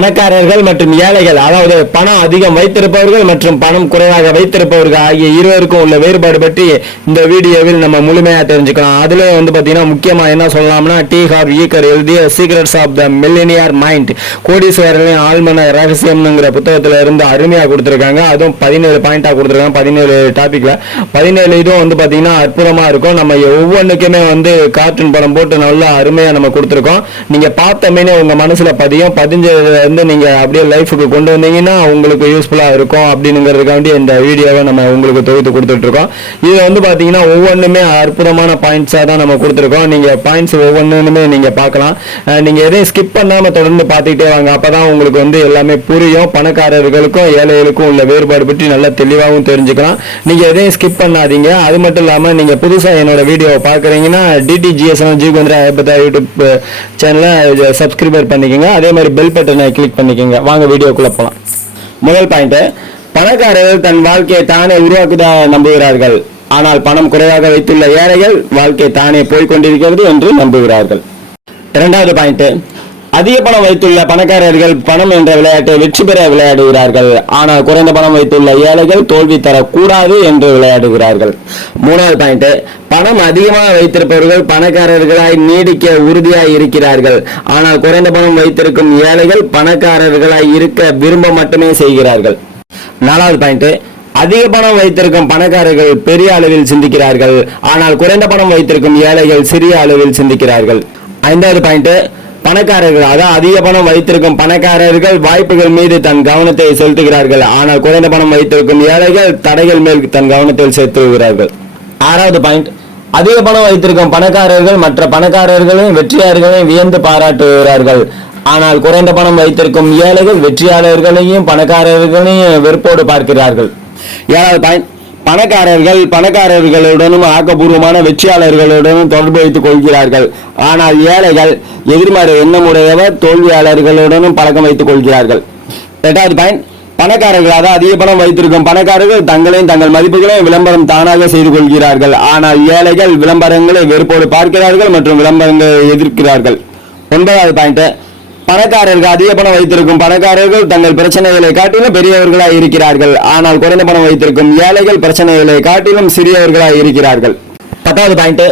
பணக்காரர்கள் மற்றும் ஏழைகள் அதாவது பணம் அதிகம் வைத்திருப்பவர்கள் மற்றும் பணம் குறைவாக வைத்திருப்பவர்கள் ஆகிய இருவருக்கும் உள்ள வேறுபாடு பற்றி இந்த வீடியோவில் நம்ம முழுமையாக தெரிஞ்சுக்கலாம். அதுல வந்து பார்த்தீங்கன்னா முக்கியமா என்ன சொல்லலாம்னா டி ஹார் ஈக்கர் எழுதிய secrets of the millionaire mind கோடீஸ்வரர்களின் ஆழ்மன ரகசியம்ங்கிற புத்தகத்துல இருந்து அருமையா கொடுத்துருக்காங்க. அதுவும் பதினேழு பாயிண்டா கொடுத்துருக்காங்க பதினேழு டாபிக்ல பதினேழு இதுவும் வந்து பார்த்தீங்கன்னா அற்புதமா இருக்கும். நம்ம ஒவ்வொன்றுக்குமே வந்து கார்ட்டூன் படம் போட்டு நல்லா அருமையா நம்ம கொடுத்துருக்கோம். நீங்க பார்த்தமேனே உங்க மனசுல பதியும். பதிஞ்சதுல வந்து நீங்கள் அப்படியே லைஃபுக்கு கொண்டு வந்தீங்கன்னா உங்களுக்கு யூஸ்ஃபுல்லாக இருக்கும் அப்படிங்கிறதுக்காண்டி இந்த வீடியோவை நம்ம உங்களுக்கு தொகுத்து கொடுத்துட்ருக்கோம். இது வந்து பார்த்தீங்கன்னா ஒவ்வொன்றுமே அற்புதமான பாயிண்ட்ஸாக தான் நம்ம கொடுத்துருக்கோம். நீங்கள் பாயிண்ட்ஸ் ஒவ்வொன்றுமே நீங்கள் பார்க்கலாம். நீங்கள் எதையும் ஸ்கிப் பண்ணாமல் தொடர்ந்து பார்த்துக்கிட்டே வாங்க. அப்போ தான் உங்களுக்கு வந்து எல்லாமே புரியும். பணக்காரர்களுக்கும் ஏழைகளுக்கும் உள்ள வேறுபாடு பற்றி நல்லா தெளிவாகவும் தெரிஞ்சுக்கலாம். நீங்கள் எதையும் ஸ்கிப் பண்ணாதீங்க. அது மட்டும் இல்லாமல் நீங்கள் புதுசாக என்னோட வீடியோவை பார்க்குறீங்கன்னா டிடிஜிஎஸ் ஜீவந்திரா ஐபத்தா யூடியூப் சேனலை சப்ஸ்கிரைபர் பண்ணிக்கோங்க. அதே மாதிரி பெல் பட்டனை கிளிக் பண்ணிக்கோங்க. வாங்க வீடியோக்குள்ள போகலாம் முதல் பாயிண்ட் பணக்காரர்கள் தன் வாழ்க்கையை தானே உருவாக்குதா நம்புகிறார்கள். ஆனால் பணம் குறைவாக வைத்துள்ள ஏழைகள் வாழ்க்கை தானே போய்க் கொண்டிருக்கிறது என்று நம்புகிறார்கள். இரண்டாவது பாயிண்ட் அதிக பணம் வைத்துள்ள பணக்காரர்கள் பணம் என்ற விளையாட்டை வெற்றி பெற விளையாடுகிறார்கள். ஆனால் குறைந்த பணம் வைத்துள்ள ஏழைகள் தோல்வி தரக்கூடாது என்று விளையாடுகிறார்கள். மூணாவது பாயிண்ட் பணம் அதிகமாக வைத்திருப்பவர்கள் பணக்காரர்களாய் நீடிக்க உறுதியாய் இருக்கிறார்கள். ஆனால் குறைந்த பணம் வைத்திருக்கும் ஏழைகள் பணக்காரர்களாய் இருக்க விரும்ப மட்டுமே செய்கிறார்கள். நாலாவது பாயிண்ட் அதிக பணம் வைத்திருக்கும் பணக்காரர்கள் பெரிய அளவில் சிந்திக்கிறார்கள். ஆனால் குறைந்த பணம் வைத்திருக்கும் ஏழைகள் சிறிய அளவில் சிந்திக்கிறார்கள். ஐந்தாவது பாயிண்ட் பணக்காரர்கள் அதாவது அதிக பணம் வைத்திருக்கும் பணக்காரர்கள் வாய்ப்புகள் மீது தன் கவனத்தை செலுத்துகிறார்கள். ஆனால் குறைந்த பணம் வைத்திருக்கும் ஏழைகள் தடைகள் மேல் தன் கவனத்தை செலுத்துகிறார்கள். ஆறாவது பாயிண்ட் அதிக பணம் வைத்திருக்கும் பணக்காரர்கள் மற்ற பணக்காரர்களையும் வெற்றியாளர்களையும் வியந்து பாராட்டுகிறார்கள். ஆனால் குறைந்த பணம் வைத்திருக்கும் ஏழைகள் வெற்றியாளர்களையும் பணக்காரர்களையும் வெறுப்போடு பார்க்கிறார்கள். ஏழாவது பாயிண்ட் பணக்காரர்கள் பணக்காரர்களுடனும் ஆக்கப்பூர்வமான வெற்றியாளர்களுடனும் தொடர்பு வைத்துக் கொள்கிறார்கள். ஆனால் ஏழைகள் எதிர்மறை எண்ணமுடையவர் தோல்வியாளர்களுடனும் பழக்கம் வைத்துக் கொள்கிறார்கள். எட்டாவது பாயிண்ட் பணக்காரர்கள் அதாவது அதிக பணம் வைத்திருக்கும் பணக்காரர்கள் தங்களையும் தங்கள் மதிப்புகளையும் விளம்பரம் தானாக செய்து கொள்கிறார்கள். ஆனால் ஏழைகள் விளம்பரங்களை வெறுப்போடு பார்க்கிறார்கள் மற்றும் விளம்பரங்களை எதிர்க்கிறார்கள். ஒன்பதாவது பாயிண்ட் பணக்காரர்கள் அதிக பணம் வைத்திருக்கும் பணக்காரர்கள் தங்கள் பிரச்சனைகளை காட்டிலும் பெரியவர்களாய் இருக்கிறார்கள். ஆனால் குறைந்த பணம் வைத்திருக்கும் ஏழைகள் பிரச்சனைகளை காட்டிலும் சிறியவர்களாய் இருக்கிறார்கள். பத்தாவது பாயிண்ட்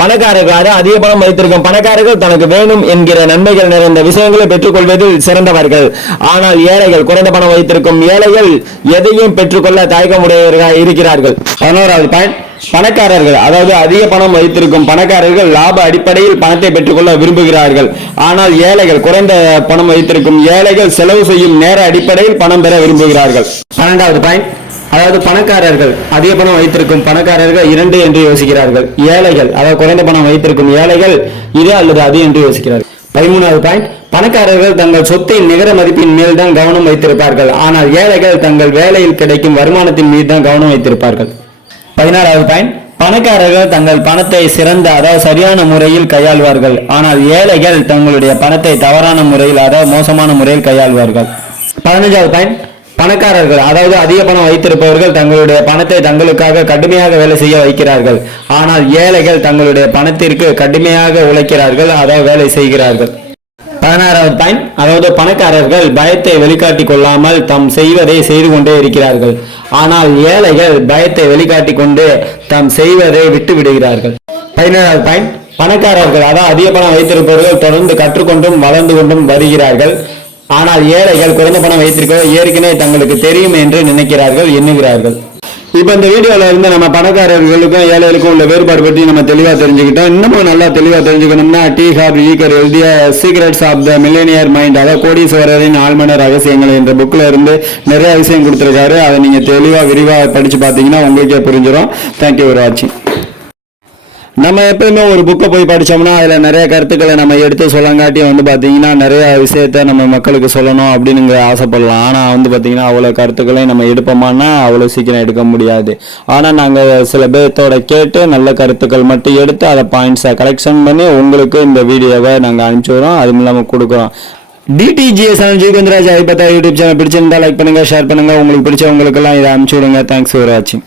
பணக்காரர்களாக அதிக பணம் வைத்திருக்கும் பணக்காரர்கள் தனக்கு வேணும் என்கிற நன்மைகள் நிறைந்த விஷயங்களை பெற்றுக்கொள்வதில் சிறந்தவர்கள். ஆனால் ஏழைகள் குறைந்த பணம் வைத்திருக்கும் ஏழைகள் எதையும் பெற்றுக்கொள்ள தயக்கமுடையவர்களாக இருக்கிறார்கள். பதினோராவது பாயிண்ட் பணக்காரர்கள் அதாவது அதிக பணம் வைத்திருக்கும் பணக்காரர்கள் லாப அடிப்படையில் பணத்தை பெற்றுக்கொள்ள விரும்புகிறார்கள். ஆனால் ஏழைகள் குறைந்த பணம் வைத்திருக்கும் ஏழைகள் செலவு செய்யும் நேர அடிப்படையில் பணம் பெற விரும்புகிறார்கள். பன்னெண்டாவது பாயிண்ட் அதாவது பணக்காரர்கள் அதிக பணம் வைத்திருக்கும் பணக்காரர்கள் இரண்டு என்று யோசிக்கிறார்கள். ஏழைகள் அதாவது குறைந்த பணம் வைத்திருக்கும் ஏழைகள் இது அல்லது அது என்று யோசிக்கிறார்கள். பதிமூணாவது பாயிண்ட் பணக்காரர்கள் தங்கள் சொத்தின் நிகர மதிப்பின் மேல் தான் கவனம் வைத்திருப்பார்கள். ஆனால் ஏழைகள் தங்கள் வேலையில் கிடைக்கும் வருமானத்தின் மீது தான் கவனம் வைத்திருப்பார்கள். பதினாறாவது பாயிண்ட் பணக்காரர்கள் தங்கள் பணத்தை சிறந்த அதாவது சரியான முறையில் கையாள்வார்கள். ஆனால் ஏழைகள் தங்களுடைய பணத்தை தவறான முறையில் அதாவது மோசமான முறையில் கையாள்வார்கள். பதினஞ்சாவது பாயிண்ட் பணக்காரர்கள் அதாவது அதிக பணம் வைத்திருப்பவர்கள் தங்களுடைய பணத்தை தங்களுக்காக கடுமையாக வேலை செய்ய வைக்கிறார்கள். ஆனால் ஏழைகள் தங்களுடைய பணத்திற்கு கடுமையாக உழைக்கிறார்கள் அதாவது வேலை செய்கிறார்கள். பதினாறாவது பாயிண்ட் அதாவது பணக்காரர்கள் பயத்தை வெளிக்காட்டி கொள்ளாமல் தம் செய்வதை செய்து கொண்டே இருக்கிறார்கள். ஆனால் ஏழைகள் பயத்தை வெளிக்காட்டி கொண்டு தாம் செய்வதை விட்டு விடுகிறார்கள். பதினேழாவது பாயிண்ட் பணக்காரர்கள் அதாவது அதிக பணம் வைத்திருப்பவர்கள் தொடர்ந்து கற்றுக்கொண்டும் வளர்ந்து கொண்டும் வருகிறார்கள். ஆனால் ஏழைகள் குறைந்த பணம் வைத்திருக்க ஏற்கனவே தங்களுக்கு தெரியும் என்று நினைக்கிறார்கள் எண்ணுகிறார்கள். இப்போ இந்த வீடியோல இருந்து நம்ம பணக்காரர்களுக்கும் ஏழைகளுக்கும் உள்ள வேறுபாடு பற்றி நம்ம தெளிவாக தெரிஞ்சுக்கிட்டோம். இன்னமும் நல்லா தெளிவாக தெரிஞ்சுக்கணும்னா டி ஹாப் ஈக்கர் எழுதிய secrets of the millionaire mind அதாவது கோடீஸ்வரரின் ஆழ்மன ரகசியங்கள் என்ற புக்கில் இருந்து நிறைய விஷயம் கொடுத்துருக்காரு. அதை நீங்கள் தெளிவாக விரிவாக படித்து பார்த்தீங்கன்னா உங்களுக்கே புரிஞ்சிடும் தேங்க்யூ ஃபார் வாட்சிங் நம்ம எப்பயுமே ஒரு புக்கை போய் படித்தோம்னா அதில் நிறைய கருத்துக்களை நம்ம எடுத்து சொல்லங்காட்டியும் வந்து பார்த்தீங்கன்னா நிறைய விஷயத்த நம்ம மக்களுக்கு சொல்லணும் அப்படின்னு ஆசைப்படலாம். ஆனால் வந்து பார்த்தீங்கன்னா அவ்வளோ கருத்துக்களையும் நம்ம எடுப்போமானா அவ்வளோ சீக்கிரம் எடுக்க முடியாது. ஆனால் நாங்கள் சில பேர்த்தோட கேட்டு நல்ல கருத்துக்கள் மட்டும் எடுத்து அதை பாயிண்ட்ஸை கலெக்ஷன் பண்ணி உங்களுக்கு இந்த வீடியோவை நாங்கள் அனுப்பிச்சி அதுவும் இல்லாமல் கொடுக்குறோம். டிடிஜிஎஸ் ஜீவந்திராஜ் ஐபத்தா யூடியூப் சேனல் பிடிச்சிருந்தா லைக் பண்ணுங்க ஷேர் பண்ணுங்க. உங்களுக்கு பிடிச்சவங்களுக்கெல்லாம் இதை அனுப்பிச்சு விடுங்க. தேங்க்ஸ் ஃபார் வாட்சிங்